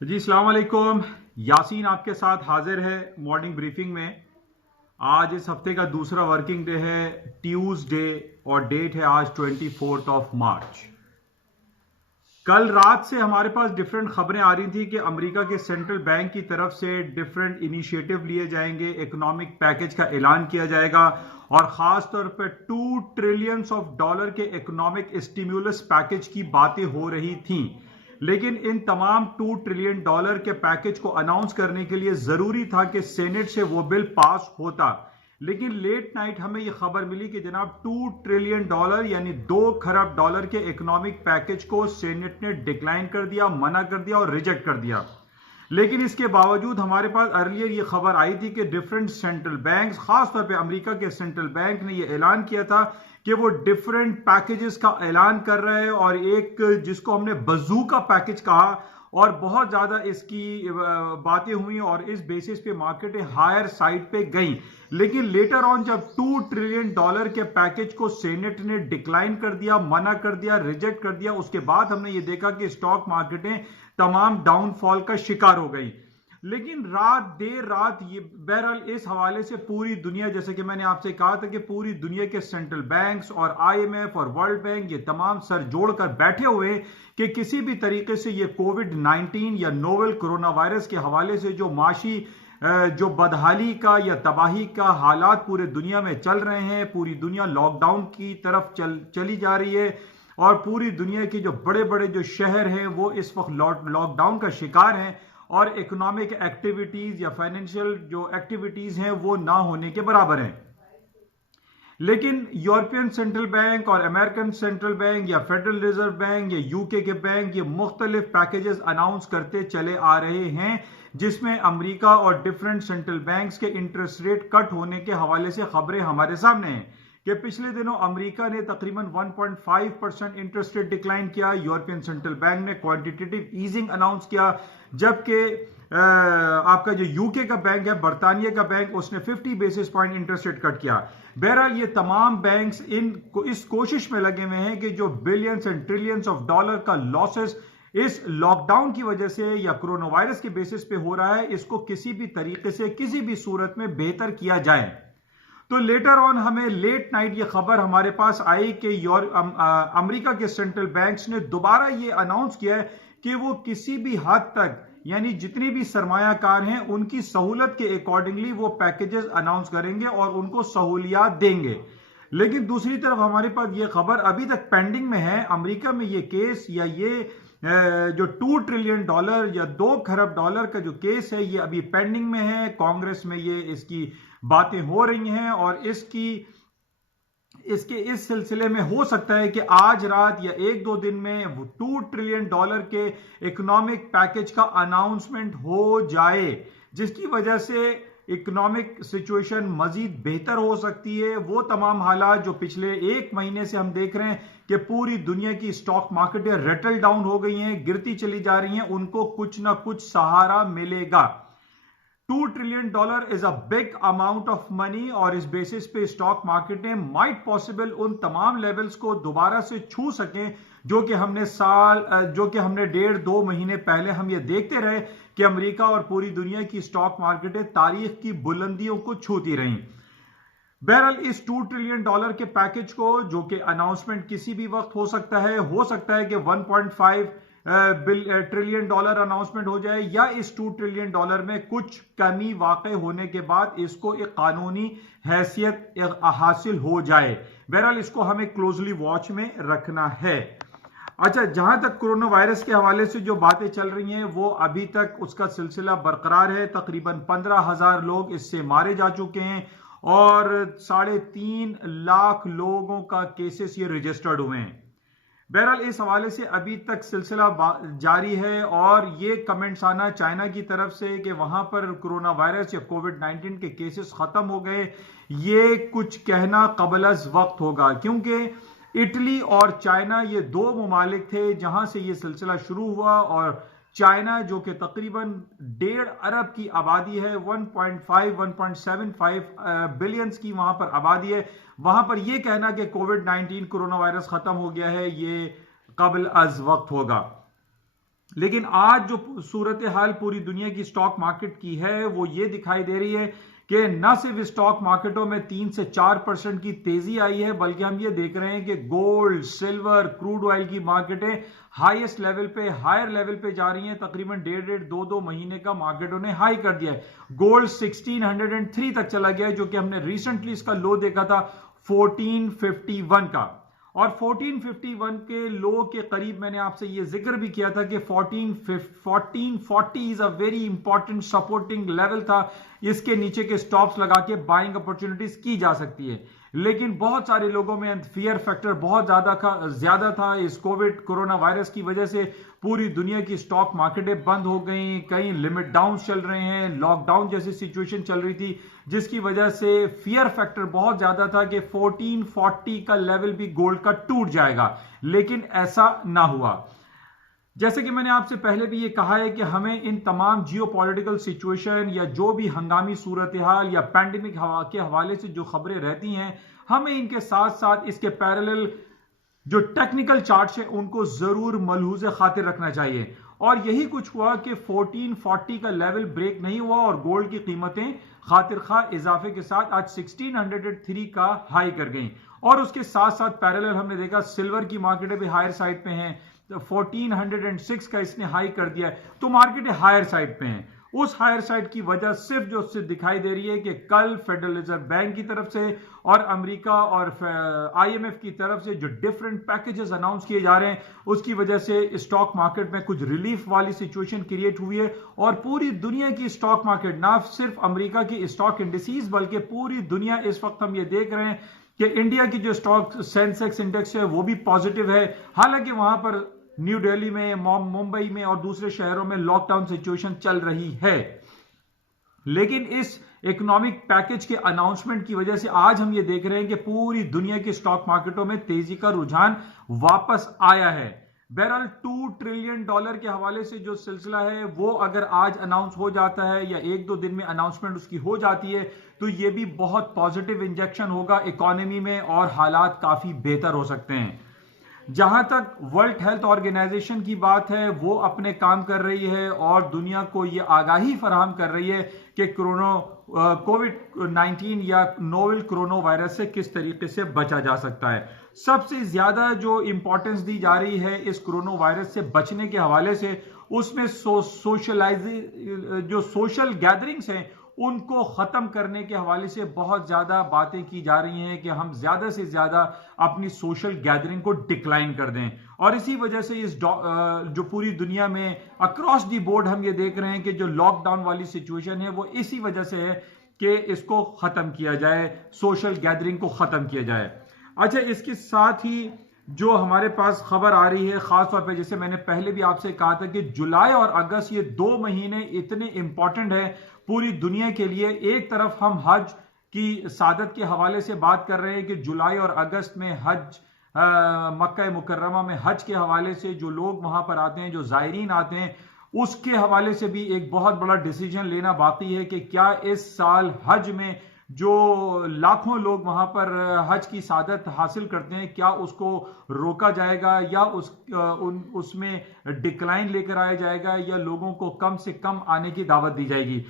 जी अस्सलाम वालेकुम। यासीन आपके साथ हाजिर है मॉर्निंग ब्रीफिंग में। आज इस हफ्ते का दूसरा वर्किंग डे है, ट्यूसडे, और डेट है आज 24 मार्च। कल रात से हमारे पास डिफरेंट खबरें आ रही थी कि अमेरिका के सेंट्रल बैंक की तरफ से डिफरेंट इनिशिएटिव लिए जाएंगे, इकोनॉमिक पैकेज का ऐलान किया जाएगा और खास तौर पर $2 ट्रिलियन के इकोनॉमिक स्टिम्युलस पैकेज की बातें हो रही थीं। लेकिन इन तमाम $2 ट्रिलियन के पैकेज को अनाउंस करने के लिए जरूरी था कि सेनेट से वो बिल पास होता। लेकिन लेट नाइट हमें यह खबर मिली कि जनाब $2 ट्रिलियन यानी $2 खरब के इकोनॉमिक पैकेज को सेनेट ने डिक्लाइन कर दिया, मना कर दिया और रिजेक्ट कर दिया। लेकिन इसके बावजूद हमारे पास अर्लियर ये खबर आई थी कि डिफरेंट सेंट्रल बैंक्स, खासतौर पे अमेरिका के सेंट्रल बैंक ने यह ऐलान किया था कि वो डिफरेंट पैकेजेस का ऐलान कर रहे हैं, और एक जिसको हमने बजूका पैकेज कहा, और बहुत ज्यादा इसकी बातें हुई और इस बेसिस पे मार्केटें हायर साइड पे गई। लेकिन लेटर ऑन जब $2 ट्रिलियन के पैकेज को सेनेट ने डिक्लाइन कर दिया, मना कर दिया, रिजेक्ट कर दिया, उसके बाद हमने ये देखा कि स्टॉक मार्केटें तमाम डाउनफॉल का शिकार हो गई। लेकिन देर रात ये बहरहाल इस हवाले से पूरी दुनिया, जैसे कि मैंने आपसे कहा था कि पूरी दुनिया के सेंट्रल बैंक्स और आईएमएफ और वर्ल्ड बैंक ये तमाम सर जोड़कर बैठे हुए कि किसी भी तरीके से ये कोविड-19 या नोवेल कोरोना वायरस के हवाले से जो माशी जो बदहाली का या तबाही का हालात पूरे दुनिया में चल रहे हैं, पूरी दुनिया लॉकडाउन की तरफ चली जा रही है और पूरी दुनिया की जो बड़े बड़े जो शहर हैं वो इस वक्त लॉकडाउन का शिकार हैं और इकोनॉमिक एक्टिविटीज या फाइनेंशियल जो एक्टिविटीज हैं वो ना होने के बराबर हैं। लेकिन यूरोपियन सेंट्रल बैंक और अमेरिकन सेंट्रल बैंक या फेडरल रिजर्व बैंक या यूके के बैंक ये मुख्तलिफ पैकेजेस अनाउंस करते चले आ रहे हैं, जिसमें अमेरिका और डिफरेंट सेंट्रल बैंक्स के इंटरेस्ट रेट कट होने के हवाले से खबरें हमारे सामने हैं कि पिछले दिनों अमेरिका ने तकरीबन 1.5% इंटरेस्ट रेट डिक्लाइन किया, यूरोपियन सेंट्रल बैंक ने क्वांटिटेटिव ईजिंग अनाउंस किया, जबकि आपका जो यूके का बैंक है, बरतानिया का बैंक, उसने 50 basis point interest rate cut किया। बहरहाल ये तमाम बैंक्स इस कोशिश में लगे हुए हैं कि जो billions and trillions of dollar का लॉसेस इस लॉकडाउन की वजह से या कोरोना वायरस के बेसिस पे हो रहा है, इसको किसी भी तरीके से किसी भी सूरत में बेहतर किया जाए। तो लेटर ऑन हमें लेट नाइट ये खबर हमारे पास आई कि अमेरिका के सेंट्रल बैंक्स ने दोबारा ये अनाउंस किया है कि वो किसी भी हद तक, यानी जितनी भी सरमायाकार हैं उनकी सहूलत के अकॉर्डिंगली वो पैकेजेस अनाउंस करेंगे और उनको सहूलियात देंगे। लेकिन दूसरी तरफ हमारे पास ये खबर अभी तक पेंडिंग में है। अमेरिका में ये केस या ये जो $2 ट्रिलियन या $2 खरब का जो केस है ये अभी पेंडिंग में है। कांग्रेस में ये इसकी बातें हो रही हैं और इसके इस सिलसिले में हो सकता है कि आज रात या एक दो दिन में $2 ट्रिलियन के इकोनॉमिक पैकेज का अनाउंसमेंट हो जाए, जिसकी वजह से इकोनॉमिक सिचुएशन मजीद बेहतर हो सकती है। वो तमाम हालात जो पिछले एक महीने से हम देख रहे हैं कि पूरी दुनिया की स्टॉक मार्केटें रटल डाउन हो गई हैं, गिरती चली जा रही हैं, उनको कुछ ना कुछ सहारा मिलेगा। $2 trillion is a big amount of money और इस बेसिस पे स्टॉक मार्केटें माइट पॉसिबल उन तमाम लेवल्स को दोबारा से छू सकें जो कि हमने डेढ़ दो महीने पहले हम ये देखते रहे कि अमेरिका और पूरी दुनिया की स्टॉक मार्केटें तारीख की बुलंदियों को छूती रहीं। बहरहाल इस $2 ट्रिलियन के पैकेज को, जो कि अनाउंसमेंट किसी भी वक्त हो सकता है कि 1.5 ट्रिलियन डॉलर अनाउंसमेंट हो जाए या इस $2 ट्रिलियन में कुछ कमी वाकई होने के बाद इसको एक कानूनी हैसियत हासिल हो जाए। बहरहाल इसको हमें क्लोजली वॉच में रखना है। अच्छा, जहां तक कोरोना वायरस के हवाले से जो बातें चल रही हैं वो अभी तक उसका सिलसिला बरकरार है। तकरीबन 15,000 लोग इससे मारे जा चुके हैं और 3.5 लाख लोगों का केसेस ये रजिस्टर्ड हुए हैं। बहरहाल इस हवाले से अभी तक सिलसिला जारी है और ये कमेंट्स आना चाइना की तरफ से कि वहां पर कोरोना वायरस या कोविड-19 के केसेस खत्म हो गए, ये कुछ कहना कबल अज वक्त होगा, क्योंकि इटली और चाइना ये दो ममालिक थे जहां से ये सिलसिला शुरू हुआ और चाइना जो कि तकरीबन 1.5 अरब की आबादी है, 1.75 बिलियंस की वहां पर आबादी है, वहां पर यह कहना कि कोविड-19 कोरोना वायरस खत्म हो गया है, ये कबल अज वक्त होगा। लेकिन आज जो सूरत हाल पूरी दुनिया की स्टॉक मार्केट की है वो ये दिखाई दे रही है कि न सिर्फ स्टॉक मार्केटों में 3 से 4% की तेजी आई है, बल्कि हम ये देख रहे हैं कि गोल्ड, सिल्वर, क्रूड ऑयल की मार्केटें हाईएस्ट लेवल पे, हायर लेवल पे जा रही हैं। तकरीबन 1.5-2 महीने का मार्केटों ने हाई कर दिया है। गोल्ड 1603 तक चला गया है, जो कि हमने रिसेंटली इसका लो देखा था 1451 का। और 1451 के लो के करीब मैंने आपसे ये जिक्र भी किया था कि 1440 is a very important supporting level था। इसके नीचे के स्टॉप्स लगा के बाइंग अपॉर्चुनिटीज की जा सकती है। लेकिन बहुत सारे लोगों में फियर फैक्टर बहुत ज्यादा था। इस कोरोना वायरस की वजह से पूरी दुनिया की स्टॉक मार्केटें बंद हो गई, कई लिमिट डाउन चल रहे हैं, लॉकडाउन जैसी सिचुएशन चल रही थी, जिसकी वजह से फियर फैक्टर बहुत ज्यादा था कि 1440 का लेवल भी गोल्ड का टूट जाएगा, लेकिन ऐसा ना हुआ। जैसे कि मैंने आपसे पहले भी ये कहा है कि हमें इन तमाम जियोपॉलिटिकल सिचुएशन या जो भी हंगामी सूरत हाल या पैंडेमिक के हवाले से जो खबरें रहती हैं, हमें इनके साथ साथ इसके पैरेलल जो टेक्निकल चार्ट्स हैं उनको जरूर मलहूज़े खातिर रखना चाहिए। और यही कुछ हुआ कि 1440 का लेवल ब्रेक नहीं हुआ और गोल्ड की कीमतें खातिर खा इजाफे के साथ आज 1603 का हाई कर गई। और उसके साथ साथ पैरेलल हमने देखा सिल्वर की मार्केटें भी हायर साइड पे हैं, 1406 का इसने हाई कर दिया है, तो मार्केटें हायर साइड पे हैं। उस हायर साइड की वजह सिर्फ दिखाई दे रही है कि कल फेडरल रिजर्व बैंक की तरफ से और अमेरिका और आईएमएफ की तरफ से जो डिफरेंट पैकेजेस अनाउंस किए जा रहे हैं, उसकी वजह से स्टॉक मार्केट में कुछ रिलीफ वाली सिचुएशन क्रिएट हुई है। और पूरी दुनिया की स्टॉक मार्केट, ना सिर्फ अमेरिका की स्टॉक इंडिसेस बल्कि पूरी दुनिया, इस वक्त हम ये देख रहे हैं कि इंडिया की जो स्टॉक सेंसेक्स इंडेक्स है वो भी पॉजिटिव है। हालांकि वहां पर न्यू दिल्ली में, मुंबई में और दूसरे शहरों में लॉकडाउन सिचुएशन चल रही है, लेकिन इस इकोनॉमिक पैकेज के अनाउंसमेंट की वजह से आज हम ये देख रहे हैं कि पूरी दुनिया की स्टॉक मार्केटों में तेजी का रुझान वापस आया है। बहरहाल $2 ट्रिलियन के हवाले से जो सिलसिला है वो अगर आज अनाउंस हो जाता है या 1-2 दिन में अनाउंसमेंट उसकी हो जाती है, तो ये भी बहुत पॉजिटिव इंजेक्शन होगा इकोनॉमी में और हालात काफी बेहतर हो सकते हैं। जहां तक वर्ल्ड हेल्थ ऑर्गेनाइजेशन की बात है, वो अपने काम कर रही है और दुनिया को ये आगाही फराहम कर रही है कि कोविड-19 या नोवेल कोरोना वायरस से किस तरीके से बचा जा सकता है। सबसे ज्यादा जो इंपॉर्टेंस दी जा रही है इस कोरोना वायरस से बचने के हवाले से, उसमें जो सोशल गैदरिंग्स हैं उनको खत्म करने के हवाले से बहुत ज्यादा बातें की जा रही हैं कि हम ज्यादा से ज्यादा अपनी सोशल गैदरिंग को डिक्लाइन कर दें। और इसी वजह से इस जो पूरी दुनिया में अक्रॉस दी बोर्ड हम ये देख रहे हैं कि जो लॉकडाउन वाली सिचुएशन है वो इसी वजह से है कि इसको खत्म किया जाए, सोशल गैदरिंग को खत्म किया जाए। अच्छा, इसके साथ ही जो हमारे पास खबर आ रही है, खासतौर पे जैसे मैंने पहले भी आपसे कहा था कि जुलाई और अगस्त ये 2 महीने इतने इंपॉर्टेंट है पूरी दुनिया के लिए। एक तरफ हम हज की सादत के हवाले से बात कर रहे हैं कि जुलाई और अगस्त में हज, मक्का मुकर्रमा में हज के हवाले से जो लोग वहां पर आते हैं, जो जायरीन आते हैं, उसके हवाले से भी एक बहुत बड़ा डिसीजन लेना बाकी है कि क्या इस साल हज में जो लाखों लोग वहां पर हज की सादत हासिल करते हैं, क्या उसको रोका जाएगा या उसमें डिक्लाइन लेकर आया जाएगा या लोगों को कम से कम आने की दावत दी जाएगी।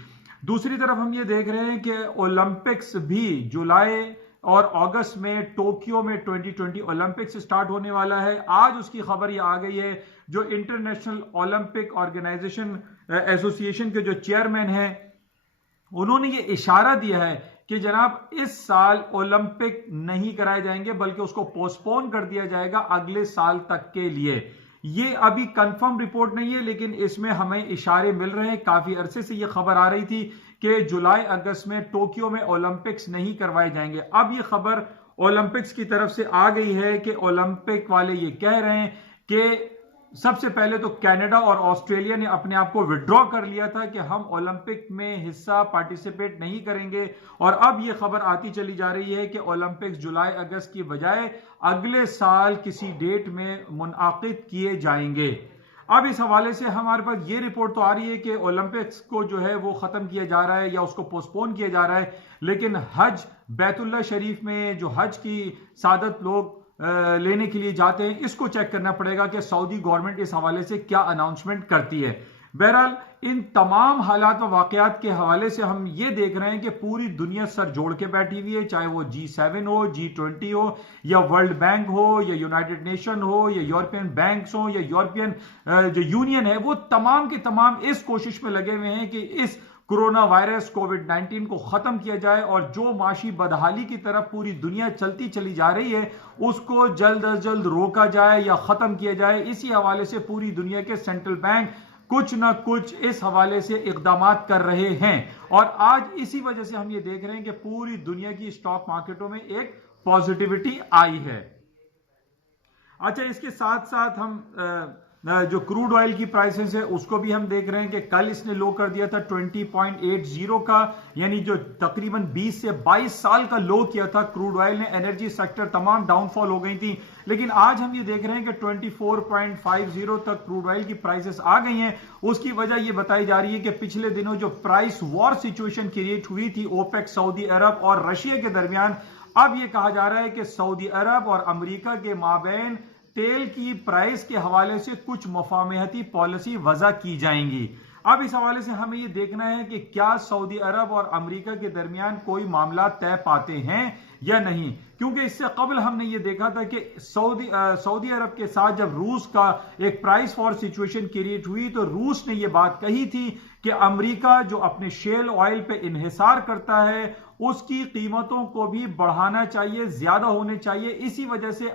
दूसरी तरफ हम ये देख रहे हैं कि ओलंपिक्स भी जुलाई और अगस्त में टोक्यो में 2020 ओलंपिक्स स्टार्ट होने वाला है। आज उसकी खबर ये आ गई है, जो इंटरनेशनल ओलंपिक ऑर्गेनाइजेशन एसोसिएशन के जो चेयरमैन हैं, उन्होंने ये इशारा दिया है कि जनाब इस साल ओलंपिक नहीं कराए जाएंगे बल्कि उसको पोस्टपोन कर दिया जाएगा अगले साल तक के लिए। ये अभी कंफर्म रिपोर्ट नहीं है, लेकिन इसमें हमें इशारे मिल रहे हैं। काफी अरसे से ये खबर आ रही थी कि जुलाई अगस्त में टोक्यो में ओलंपिक्स नहीं करवाए जाएंगे। अब ये खबर ओलंपिक्स की तरफ से आ गई है कि ओलंपिक वाले ये कह रहे हैं कि सबसे पहले तो कनाडा और ऑस्ट्रेलिया ने अपने आप को विड्रॉ कर लिया था कि हम ओलंपिक में हिस्सा पार्टिसिपेट नहीं करेंगे, और अब यह खबर आती चली जा रही है कि ओलंपिक्स जुलाई अगस्त की बजाय अगले साल किसी डेट में मुनाकिद किए जाएंगे। अब इस हवाले से हमारे पास ये रिपोर्ट तो आ रही है कि ओलंपिक्स को जो है वो खत्म किया जा रहा है या उसको पोस्टपोन किया जा रहा है, लेकिन हज बैतुल्लाह शरीफ में जो हज की सादत लोग लेने के लिए जाते हैं, इसको चेक करना पड़ेगा कि सऊदी गवर्नमेंट इस हवाले से क्या अनाउंसमेंट करती है। बहरहाल इन तमाम हालात व वाकयात के हवाले से हम ये देख रहे हैं कि पूरी दुनिया सर जोड़ के बैठी हुई है, चाहे वो G7 हो, G20 हो, या वर्ल्ड बैंक हो, या यूनाइटेड नेशन हो, या यूरोपियन बैंक्स हो, या यूरोपियन जो यूनियन है, वो तमाम के तमाम इस कोशिश में लगे हुए हैं कि इस कोरोना वायरस कोविड-19 को खत्म किया जाए और जो माशी बदहाली की तरफ पूरी दुनिया चलती चली जा रही है उसको जल्द अज जल्द रोका जाए या खत्म किया जाए। इसी हवाले से पूरी दुनिया के सेंट्रल बैंक कुछ ना कुछ इस हवाले से इकदाम कर रहे हैं और आज इसी वजह से हम ये देख रहे हैं कि पूरी दुनिया की स्टॉक मार्केटों में एक पॉजिटिविटी आई है। अच्छा, इसके साथ साथ हम जो क्रूड ऑयल की प्राइसेस है उसको भी हम देख रहे हैं कि कल इसने लो कर दिया था 20.80 का, यानी जो तकरीबन 20 से 22 साल का लो किया था क्रूड ऑयल ने। एनर्जी सेक्टर तमाम डाउनफॉल हो गई थी, लेकिन आज हम ये देख रहे हैं कि 24.50 तक क्रूड ऑयल की प्राइसेस आ गई हैं। उसकी वजह ये बताई जा रही है कि पिछले दिनों जो प्राइस वॉर सिचुएशन क्रिएट हुई थी ओपेक, सऊदी अरब और रशिया के दरमियान, अब ये कहा जा रहा है कि सऊदी अरब और अमेरिका के माबैन तेल की प्राइस के हवाले से कुछ मुफाहमती पॉलिसी वज़ा की जाएंगी। अब इस हवाले से हमें यह देखना है कि क्या सऊदी अरब और अमेरिका के दरमियान कोई मामला तय पाते हैं या नहीं, क्योंकि इससे कबल हमने ये देखा था कि सऊदी अरब के साथ जब रूस का एक प्राइस वॉर सिचुएशन क्रिएट हुई तो रूस ने यह बात कही थी कि अमेरिका जो अपने शेल ऑयल पे इन्हिसार करता है उसकी कीमतों को भी बढ़ाना चाहिए, ज्यादा होने चाहिए। इसी वजह से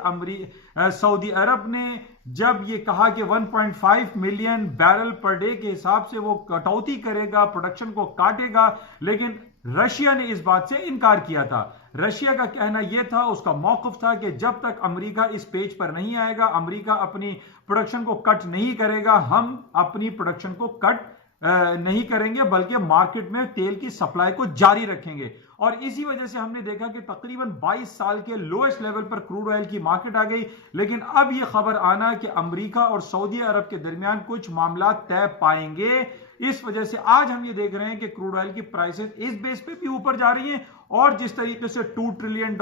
सऊदी अरब ने जब ये कहा कि 1.5 मिलियन बैरल पर डे के हिसाब से वो कटौती करेगा, प्रोडक्शन को काटेगा, लेकिन रशिया ने इस बात से इनकार किया था। रशिया का कहना यह था, उसका मौक़िफ़ था कि जब तक अमेरिका इस पेज पर नहीं आएगा, अमेरिका अपनी प्रोडक्शन को कट नहीं करेगा, हम अपनी प्रोडक्शन को कट नहीं करेंगे, बल्कि मार्केट में तेल की सप्लाई को जारी रखेंगे। और इसी वजह से हमने देखा कि तकरीबन 22 साल के लोएस्ट लेवल पर क्रूड ऑयल की मार्केट आ गई। लेकिन अब यह खबर आना कि अमेरिका और सऊदी अरब के दरमियान कुछ मामला तय पाएंगे, इस वजह से आज हम ये देख रहे हैं कि क्रूड ऑयल की प्राइसेस इस बेस पे भी ऊपर जा रही हैं। और जिस तरीके से $2 ट्रिलियन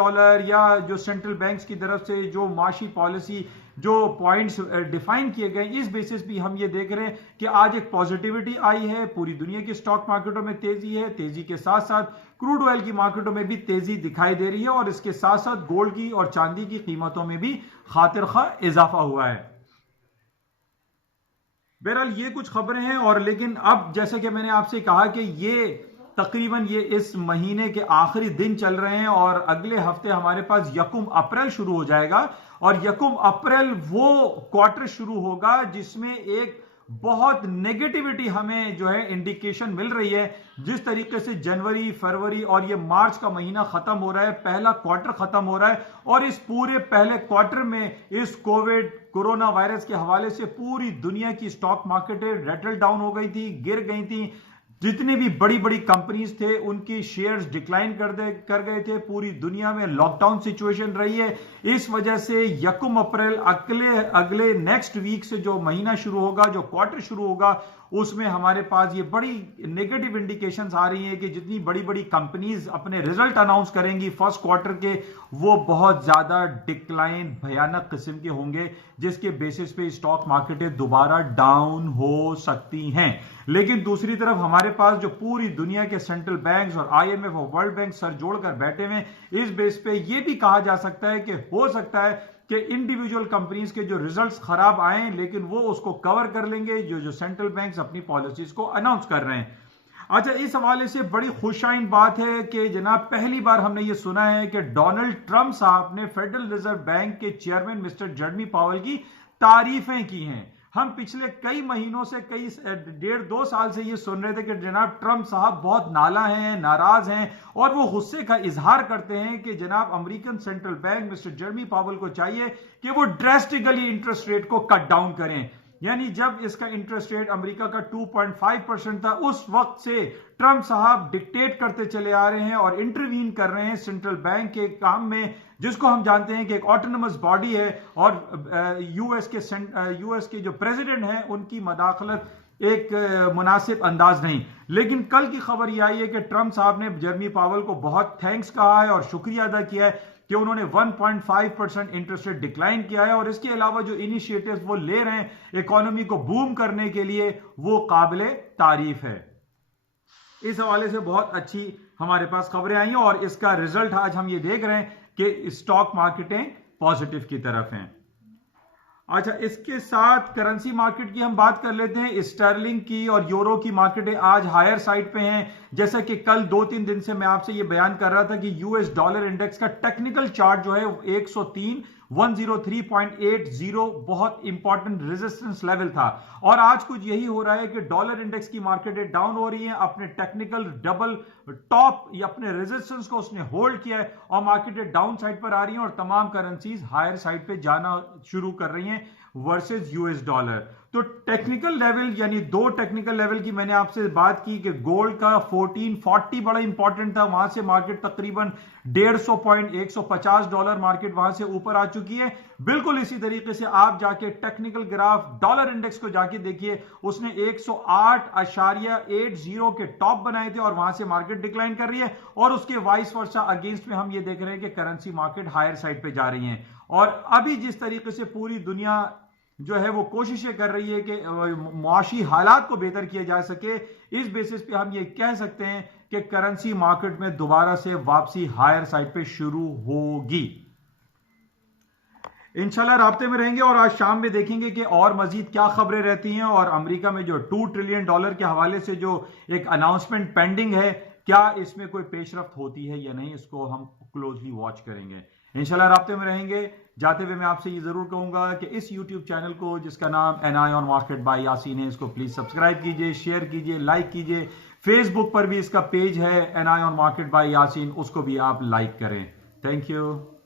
या जो सेंट्रल बैंक्स की तरफ से जो माशी पॉलिसी जो पॉइंट्स डिफाइन किए गए, इस बेसिस भी हम ये देख रहे हैं कि आज एक पॉजिटिविटी आई है। पूरी दुनिया की स्टॉक मार्केटों में तेजी है, तेजी के साथ साथ क्रूड ऑयल की मार्केटों में भी तेजी दिखाई दे रही है और इसके साथ साथ गोल्ड की और चांदी की कीमतों में भी खातिर खा इजाफा हुआ है। बहरहाल ये कुछ खबरें हैं। और लेकिन अब जैसे कि मैंने आपसे कहा कि ये तकरीबन ये इस महीने के आखिरी दिन चल रहे हैं और अगले हफ्ते हमारे पास 1 अप्रैल शुरू हो जाएगा और 1 अप्रैल वो क्वार्टर शुरू होगा जिसमें एक बहुत नेगेटिविटी हमें जो है इंडिकेशन मिल रही है। जिस तरीके से जनवरी, फरवरी और ये मार्च का महीना खत्म हो रहा है, पहला क्वार्टर खत्म हो रहा है और इस पूरे पहले क्वार्टर में इस कोरोना वायरस के हवाले से पूरी दुनिया की स्टॉक मार्केटें रेटल डाउन हो गई थी, गिर गई थी। जितनी भी बड़ी बड़ी कंपनीज थे उनकी शेयर्स डिक्लाइन कर गए थे। पूरी दुनिया में लॉकडाउन सिचुएशन रही है। इस वजह से 1 अप्रैल अगले नेक्स्ट वीक से जो महीना शुरू होगा, जो क्वार्टर शुरू होगा, उसमें हमारे पास ये बड़ी नेगेटिव इंडिकेशंस आ रही हैं कि जितनी बड़ी बड़ी कंपनीज अपने रिजल्ट अनाउंस करेंगी फर्स्ट क्वार्टर के, वो बहुत ज्यादा डिक्लाइन भयानक किस्म के होंगे, जिसके बेसिस पे स्टॉक मार्केटें दोबारा डाउन हो सकती हैं। लेकिन दूसरी तरफ हमारे पास जो पूरी दुनिया के सेंट्रल बैंक्स और IMF और वर्ल्ड बैंक सर जोड़कर बैठे हुए, इस बेस पे ये भी कहा जा सकता है कि हो सकता है कि इंडिविजुअल कंपनीज के जो रिजल्ट्स खराब आए लेकिन वो उसको कवर कर लेंगे जो सेंट्रल बैंक्स अपनी पॉलिसीज को अनाउंस कर रहे हैं। अच्छा, इस हवाले से बड़ी खुशाइन बात है कि जनाब पहली बार हमने ये सुना है कि डोनाल्ड ट्रंप साहब ने फेडरल रिजर्व बैंक के चेयरमैन मिस्टर जेरेमी पावेल की तारीफें की हैं। हम पिछले कई महीनों से, कई 1.5-2 साल से ये सुन रहे थे कि जनाब ट्रंप साहब बहुत नाला हैं, नाराज हैं और वो गुस्से का इजहार करते हैं कि जनाब American central bank mister Jeremy Powell को चाहिए कि वो ड्रेस्टिकली इंटरेस्ट रेट को कट डाउन करें। यानी जब इसका इंटरेस्ट रेट अमेरिका का 2.5% था, उस वक्त से ट्रंप साहब डिक्टेट करते चले आ रहे हैं और इंटरवीन कर रहे हैं सेंट्रल बैंक के काम में, जिसको हम जानते हैं कि एक ऑटोनमस बॉडी है और यूएस के जो प्रेसिडेंट हैं उनकी मदाखलत एक मुनासिब अंदाज नहीं। लेकिन कल की खबर यह आई है कि ट्रंप साहब ने जेरेमी पावेल को बहुत थैंक्स कहा है और शुक्रिया अदा किया है कि उन्होंने 1.5% इंटरेस्ट रेट डिक्लाइन किया है, और इसके अलावा जो इनिशिएटिव्स वो ले रहे हैं इकोनॉमी को बूम करने के लिए वो काबिले तारीफ है। इस हवाले से बहुत अच्छी हमारे पास खबरें आई हैं, और इसका रिजल्ट आज हम ये देख रहे हैं कि स्टॉक मार्केटें पॉजिटिव की तरफ हैं। अच्छा, इसके साथ करेंसी मार्केट की हम बात कर लेते हैं। स्टर्लिंग की और यूरो की मार्केटें आज हायर साइड पे हैं। जैसा कि कल 2-3 दिन से मैं आपसे ये बयान कर रहा था कि यूएस डॉलर इंडेक्स का टेक्निकल चार्ट जो है 103.80 बहुत इंपॉर्टेंट रेजिस्टेंस लेवल था, और आज कुछ यही हो रहा है कि डॉलर इंडेक्स की मार्केटें डाउन हो रही हैं, अपने टेक्निकल डबल टॉप या अपने रेजिस्टेंस को उसने होल्ड किया है और मार्केटें डाउन साइड पर आ रही हैं, और तमाम करेंसीज हायर साइड पे जाना शुरू कर रही हैं वर्सेस यूएस डॉलर। तो टेक्निकल लेवल, यानी 2 टेक्निकल लेवल की मैंने आपसे बात की कि गोल्ड का 1440 बड़ा इंपॉर्टेंट था, वहां से मार्केट तकरीबन 150 पॉइंट $150 मार्केट वहां से ऊपर आ चुकी है। बिल्कुल इसी तरीके से आप जाके टेक्निकल ग्राफ डॉलर इंडेक्स को जाके देखिए, उसने 108.80 के टॉप बनाए थे और वहां से मार्केट डिक्लाइन कर रही है, और उसके वाइस वर्सा अगेंस्ट में हम ये देख रहे हैं कि करेंसी मार्केट हायर साइड पे जा रही है। और अभी जिस तरीके से पूरी दुनिया जो है वो कोशिशें कर रही है कि मुआशी हालात को बेहतर किया जा सके, इस बेसिस पे हम ये कह सकते हैं कि करेंसी मार्केट में दोबारा से वापसी हायर साइड पे शुरू होगी। इंशाल्लाह राब्ते में रहेंगे, और आज शाम में देखेंगे कि और मजीद क्या खबरें रहती हैं, और अमेरिका में जो $2 ट्रिलियन के हवाले से जो एक अनाउंसमेंट पेंडिंग है, क्या इसमें कोई पेशरफ्त होती है या नहीं, इसको हम क्लोजली वॉच करेंगे। इंशाल्लाह राब्ते में रहेंगे। जाते हुए मैं आपसे ये जरूर कहूंगा कि इस YouTube चैनल को, जिसका नाम N I on market by Yaseen है, इसको प्लीज सब्सक्राइब कीजिए, शेयर कीजिए, लाइक कीजिए। फेसबुक पर भी इसका पेज है N I on market by Yaseen, उसको भी आप लाइक करें। Thank you.